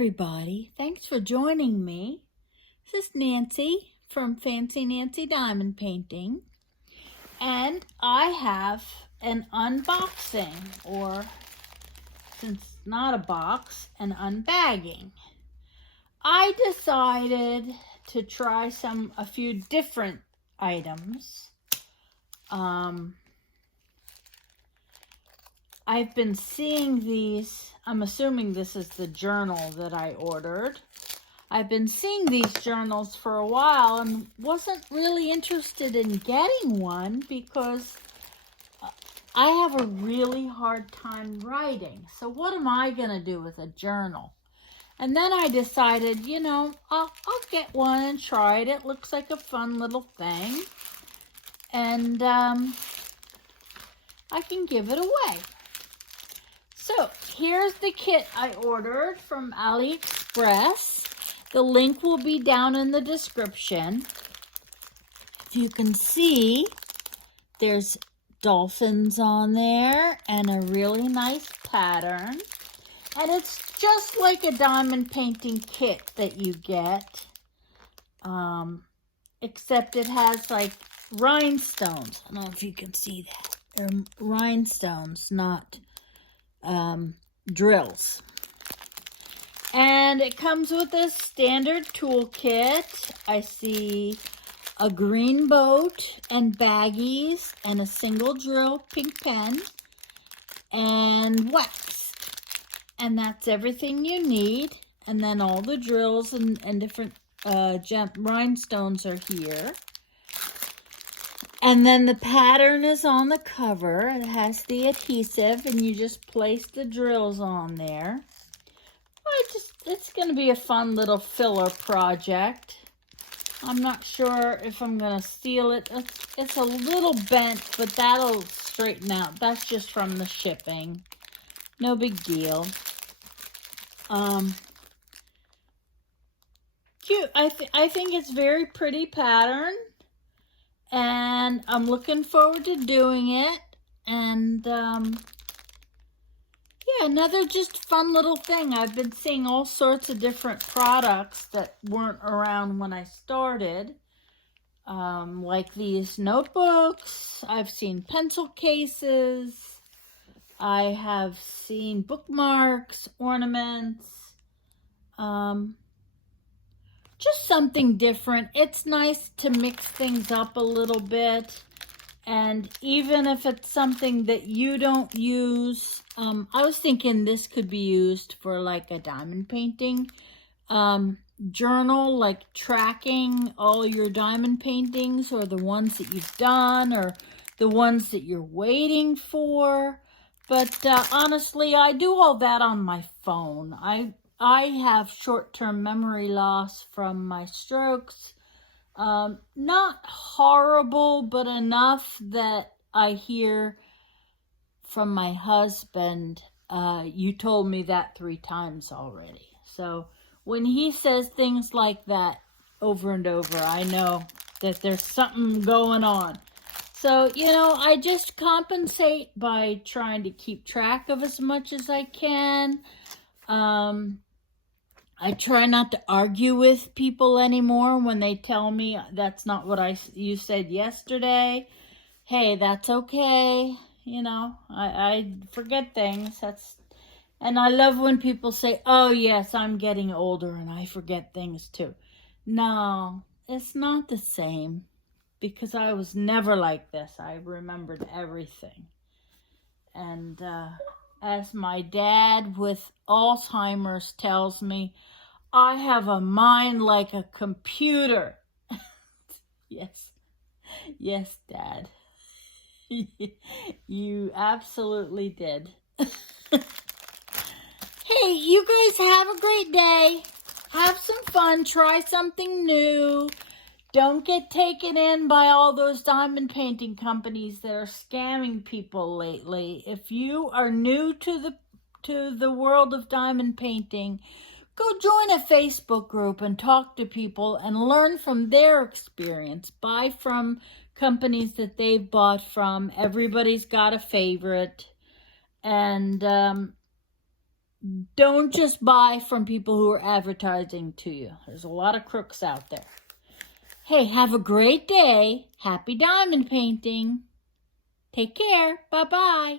everybody. Thanks for joining me. This is Nancy from Fancy Nancy Diamond Painting. And I have an unboxing, or since it's not a box, an unbagging. I decided to try a few different items. I've been seeing these, I'm assuming this is the journal that I ordered. I've been seeing these journals for a while and wasn't really interested in getting one because I have a really hard time writing. So what am I going to do with a journal? And then I decided, I'll get one and try it. It looks like a fun little thing. And I can give it away. So here's the kit I ordered from AliExpress. The link will be down in the description. If you can see, there's dolphins on there and a really nice pattern. And it's just like a diamond painting kit that you get, except it has like rhinestones. I don't know if you can see that. They're rhinestones, not drills. And it comes with a standard toolkit. I see a green boat and baggies and a single drill pink pen and wax. And that's everything you need. And then all the drills and different rhinestones are here. And then the pattern is on the cover. It has the adhesive, and you just place the drills on there. It's going to be a fun little filler project. I'm not sure if I'm going to seal it. It's a little bent, but that'll straighten out. That's just from the shipping. No big deal. Cute. I think it's very pretty pattern. And I'm looking forward to doing it. And, yeah, another just fun little thing. I've been seeing all sorts of different products that weren't around when I started. Like these notebooks. I've seen pencil cases. I have seen bookmarks, ornaments. Just something different. It's nice to mix things up a little bit. And even if it's something that you don't use, I was thinking this could be used for like a diamond painting journal, like tracking all your diamond paintings or the ones that you've done or the ones that you're waiting for. But honestly, I do all that on my phone. I have short-term memory loss from my strokes. Not horrible, but enough that I hear from my husband, you told me that 3 times already. So when he says things like that over and over, I know that there's something going on. So, I just compensate by trying to keep track of as much as I can. I try not to argue with people anymore when they tell me that's not what you said yesterday. Hey, that's okay. I forget things. And I love when people say, oh yes, I'm getting older and I forget things too. No, it's not the same because I was never like this. I remembered everything. And, as my dad with Alzheimer's tells me, I have a mind like a computer. Yes, Dad. You absolutely did. Hey, you guys have a great day. Have some fun. Try something new. Don't get taken in by all those diamond painting companies that are scamming people lately. If you are new to the world of diamond painting, go join a Facebook group and talk to people and learn from their experience. Buy from companies that they've bought from. Everybody's got a favorite. And don't just buy from people who are advertising to you. There's a lot of crooks out there. Hey, have a great day. Happy diamond painting. Take care. Bye-bye.